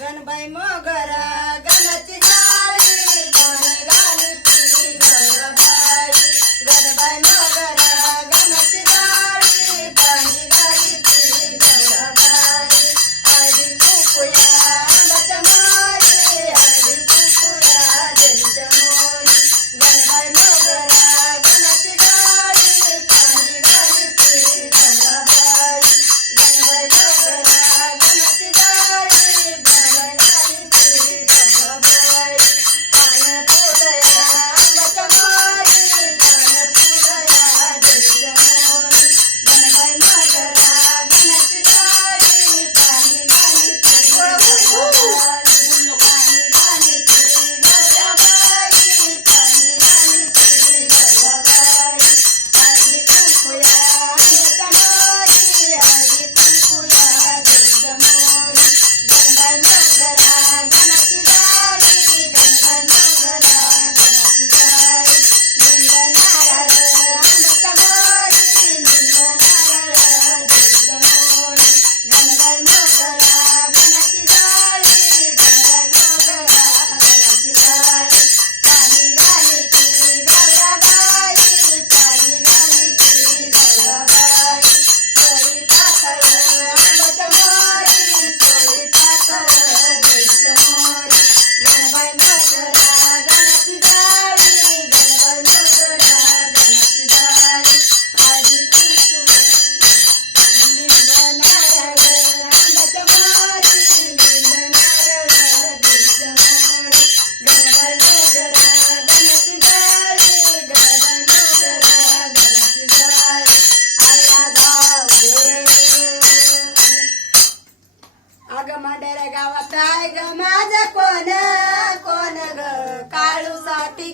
गणबाई मोगरा गणाची जाळी पाणी घालीती गौरबाई. गणबाई मोगरा गणाची जाळी पाणी घालीती गौरबाई. हळदी कुंकुया आंब्याच्या मोरी हळदी कुंकुया देवीच्या मोरी. गणबाई मोगरा गणाची जाळी पाणी घालीती गौरबाई. गणबाई मोगरा गणाची जाळी पाणी घालीती गौरबाई. पान फुलया आंब्याच्या मोरी पान फुलया देवीच्या मोरी. गणबाई मोगरा गणाची जाळी पाणी घालीती गौरबाई. पाणी घालीती गौरबाई पाणी घालीती गौरबाई. हळदी कुंकुया आंब्याच्या मोरी हळदी कुंकुया देवीच्या मोरी. गणबाई मोगरा गणाची जाळी गणबाई मोगरा गणाची जाळी. लिंब नारळ आंब्याच्या मोरी लिंब नारळ देवीच्या मोरी. गणबाई मोगरा गणाची जाळी गणबाई मोगरा गणाची जाळी. पाणी घालीती गौरबाई पाणी घालीती गौरबाई. चोळी पातळ आंब्याच्या मोरी चोळी पातळ देवीच्या मोरी. गणबाई मोगरा गणाची जाळी गणबाई मोगरा गणाची जाळी. हळदी कुंकुया लिंब नारळ आंब्याच्या मोरी लिंब नारळ देवीच्या मोरी. गणबाई मोगरा गणाची जाळी गणबाई मोगरा गणाची जाळी. आया जाऊ दे अग मांढऱ्या गावात आहे ग माझं कोण कोण ग काळूसाठी